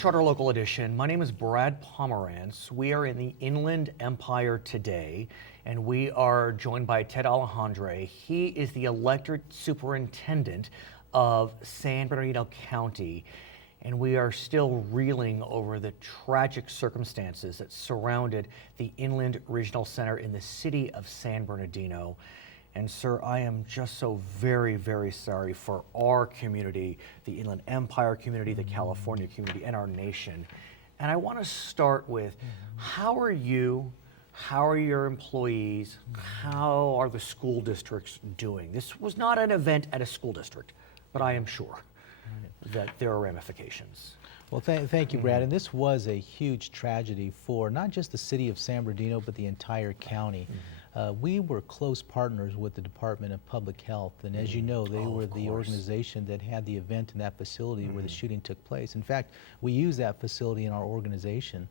Charter Local Edition. My name is Brad Pomerance. We are in the Inland Empire today, and we are joined by Ted Alejandre. He is the elected superintendent of San Bernardino County, and we are still reeling over the tragic circumstances that surrounded the Inland Regional Center in the city of San Bernardino. And sir, I am just so very, very sorry for our community, the Inland Empire community, the California community, and our nation. And I want to start with, how are you, how are your employees, how are the school districts doing? This was not an event at a school district, but I am sure that there are ramifications. Well, thank you, Brad. And this was a huge tragedy for not just the city of San Bernardino, but the entire county. We were close partners with the Department of Public Health, and as you know, they were the organization that had the event in that facility where the shooting took place. In fact, we used that facility in our organization.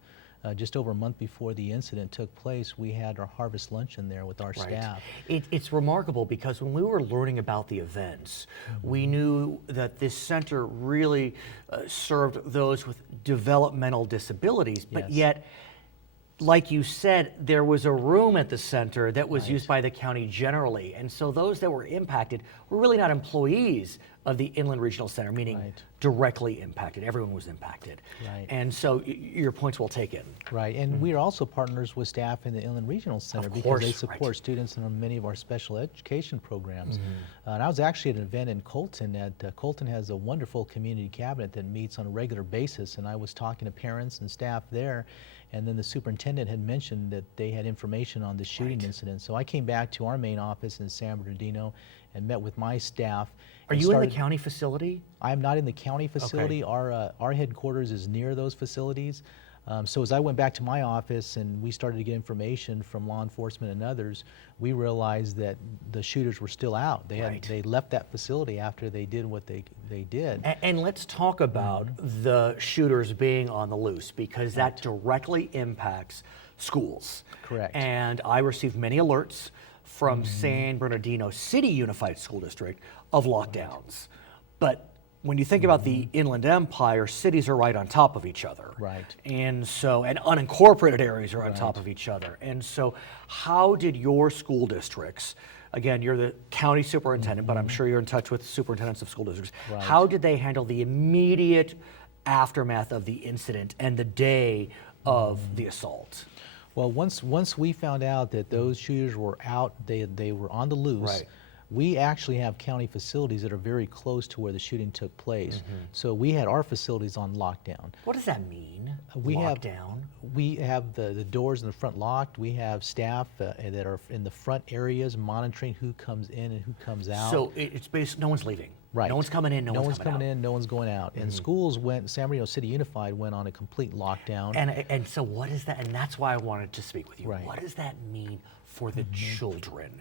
Just over a month before the incident took place, we had our harvest luncheon there with our staff. It's remarkable because when we were learning about the events, we knew that this center really served those with developmental disabilities, but yet, like you said, there was a room at the center that was used by the county generally, and so those that were impacted were really not employees of the Inland Regional Center, meaning directly impacted. Everyone was impacted. And so your point's well taken. And we are also partners with staff in the Inland Regional Center because they support students in many of our special education programs. And I was actually at an event in Colton. Colton has a wonderful community cabinet that meets on a regular basis, and I was talking to parents and staff there, and then the superintendent had mentioned that they had information on the shooting incident. So I came back to our main office in San Bernardino and met with my staff. Are you in the county facility? I am not in the county facility. Our headquarters is near those facilities. So as I went back to my office and we started to get information from law enforcement and others, we realized that the shooters were still out. They left that facility after they did what they did. And let's talk about the shooters being on the loose, because that directly impacts schools. And I received many alerts from San Bernardino City Unified School District of lockdowns. But when you think about the Inland Empire, cities are right on top of each other. And so, and unincorporated areas are on top of each other. And so, how did your school districts, again, you're the county superintendent, but I'm sure you're in touch with superintendents of school districts, how did they handle the immediate aftermath of the incident and the day of the assault? Well, once we found out that those shooters were out, they were on the loose, we actually have county facilities that are very close to where the shooting took place. So we had our facilities on lockdown. What does that mean, we lockdown? We have the doors in the front locked. We have staff that are in the front areas monitoring who comes in and who comes out. So it's based, no one's leaving. No one's coming in, no one's coming in, no one's going out. And schools San Bernardino City Unified went on a complete lockdown. And so what is that? And that's why I wanted to speak with you. What does that mean for the children?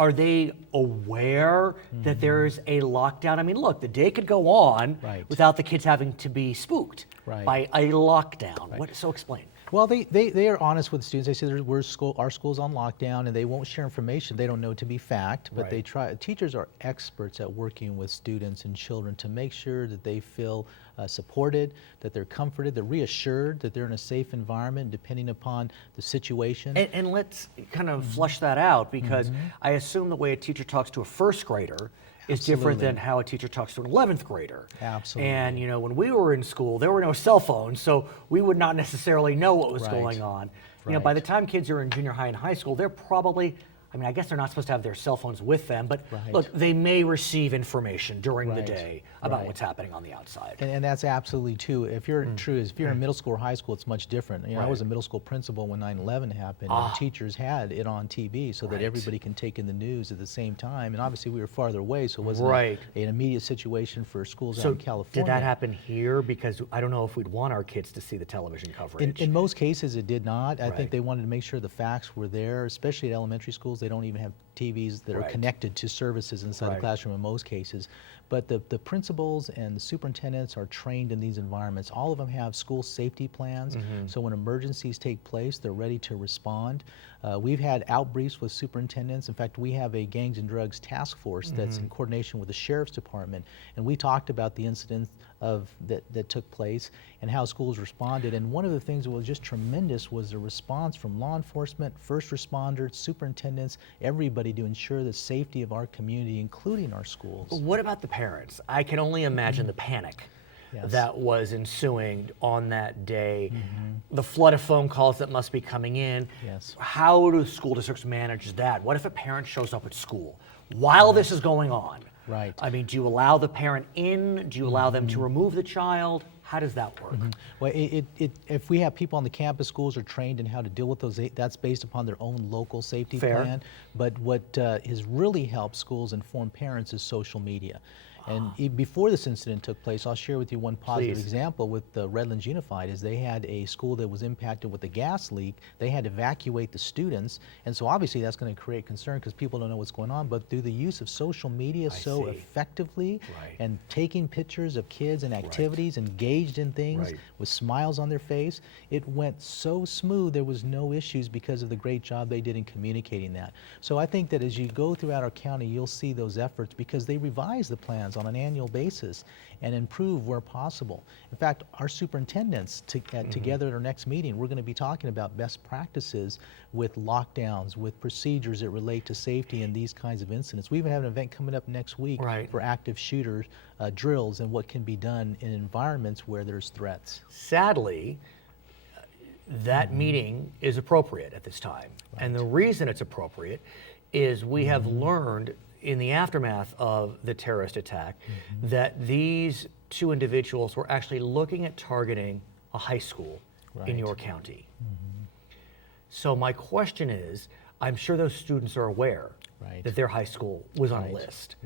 Are they aware that there is a lockdown? I mean, look, the day could go on without the kids having to be spooked by a lockdown. So explain. Well, they are honest with the students. They say our school's on lockdown, and they won't share information they don't know to be fact, but they try. Teachers are experts at working with students and children to make sure that they feel supported, that they're comforted, they're reassured that they're in a safe environment depending upon the situation. And let's kind of flush that out, because I assume the way a teacher talks to a first grader is different than how a teacher talks to an 11th grader. And you know, when we were in school, there were no cell phones, so we would not necessarily know what was going on. You know, by the time kids are in junior high and high school, they're probably, I mean, I guess they're not supposed to have their cell phones with them, but look, they may receive information during the day about what's happening on the outside. And that's absolutely true. If you're if you're in middle school or high school, it's much different. You know, I was a middle school principal when 9/11 happened, and teachers had it on TV so that everybody can take in the news at the same time. And obviously, we were farther away, so it wasn't an immediate situation for schools out in California. Did that happen here? Because I don't know if we'd want our kids to see the television coverage. In most cases, it did not. I think they wanted to make sure the facts were there, especially at elementary schools. They don't even have TVs that are connected to services inside the classroom in most cases. But the principals and the superintendents are trained in these environments. All of them have school safety plans, so when emergencies take place, they're ready to respond. We've had outbriefs with superintendents. In fact, we have a gangs and drugs task force that's in coordination with the sheriff's department, and we talked about the incident that took place and how schools responded. And one of the things that was just tremendous was the response from law enforcement, first responders, superintendents, everybody to ensure the safety of our community, including our schools. What about the parents? I can only imagine the panic that was ensuing on that day, the flood of phone calls that must be coming in. Yes. How do school districts manage that? What if a parent shows up at school while this is going on? Right. I mean, do you allow the parent in? Do you allow them to remove the child? How does that work? Well, if we have people on the campus, schools are trained in how to deal with those. That's based upon their own local safety plan. But what has really helped schools inform parents is social media. And before this incident took place, I'll share with you one positive example with the Redlands Unified. Is they had a school that was impacted with a gas leak. They had to evacuate the students, and so obviously that's going to create concern because people don't know what's going on. But through the use of social media effectively and taking pictures of kids and activities, engaged in things with smiles on their face, it went so smooth. There was no issues because of the great job they did in communicating that. So I think that as you go throughout our county, you'll see those efforts because they revise the plans on an annual basis and improve where possible. In fact, our superintendents together at our next meeting, we're going to be talking about best practices with lockdowns, with procedures that relate to safety and these kinds of incidents. We even have an event coming up next week for active shooter drills and what can be done in environments where there's threats. Sadly, that meeting is appropriate at this time. And the reason it's appropriate is we have learned in the aftermath of the terrorist attack that these two individuals were actually looking at targeting a high school in your county. So my question is, I'm sure those students are aware that their high school was on a list.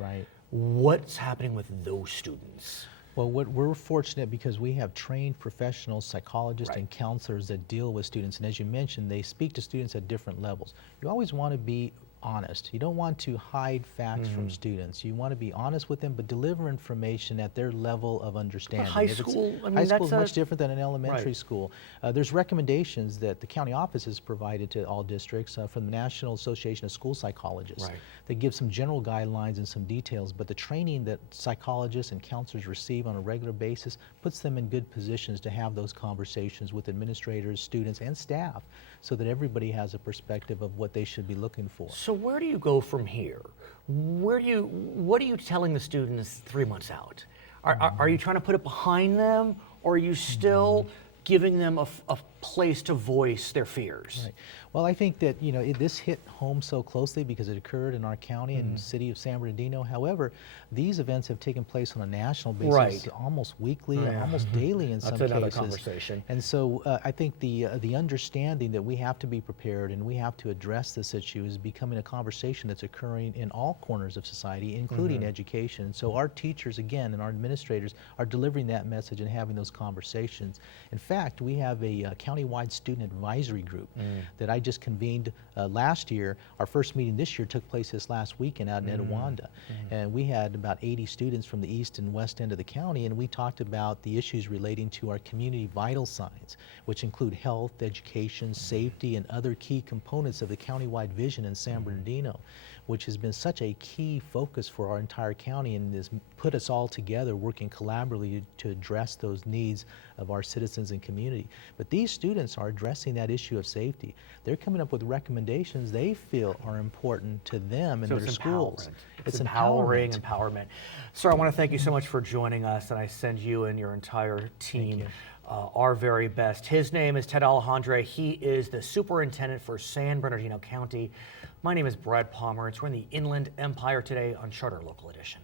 What's happening with those students? Well, we're fortunate because we have trained professionals, psychologists, and counselors that deal with students. And as you mentioned, they speak to students at different levels. You always want to be honest. You don't want to hide facts from students. You want to be honest with them, but deliver information at their level of understanding. But high school, I mean, high school is much different than an elementary school. There's recommendations that the county office has provided to all districts from the National Association of School Psychologists that give some general guidelines and some details, but the training that psychologists and counselors receive on a regular basis puts them in good positions to have those conversations with administrators, students, and staff so that everybody has a perspective of what they should be looking for. So where do you go from here? What are you telling the students 3 months out? Are you trying to put it behind them, or are you still giving them a place to voice their fears? Well, I think that this hit home so closely because it occurred in our county and the city of San Bernardino. However, these events have taken place on a national basis, almost weekly, almost daily in some cases. That's another conversation. And so I think the understanding that we have to be prepared and we have to address this issue is becoming a conversation that's occurring in all corners of society, including education. And so our teachers, again, and our administrators are delivering that message and having those conversations. In fact, we have a county-wide student advisory group that I just convened last year. Our first meeting this year took place this last weekend out in Etiwanda. And we had about 80 students from the east and west end of the county, and we talked about the issues relating to our community vital signs, which include health, education, safety, and other key components of the countywide vision in San Bernardino, which has been such a key focus for our entire county and has put us all together working collaboratively to address those needs of our citizens and community. But these students are addressing that issue of safety. They're coming up with recommendations they feel are important to them and their schools. It's empowering empowerment. Sir, I want to thank you so much for joining us, and I send you and your entire team our very best. His name is Ted Alejandre. He is the superintendent for San Bernardino County. My name is Brad Pomerance. We're in the Inland Empire today on Charter Local Edition.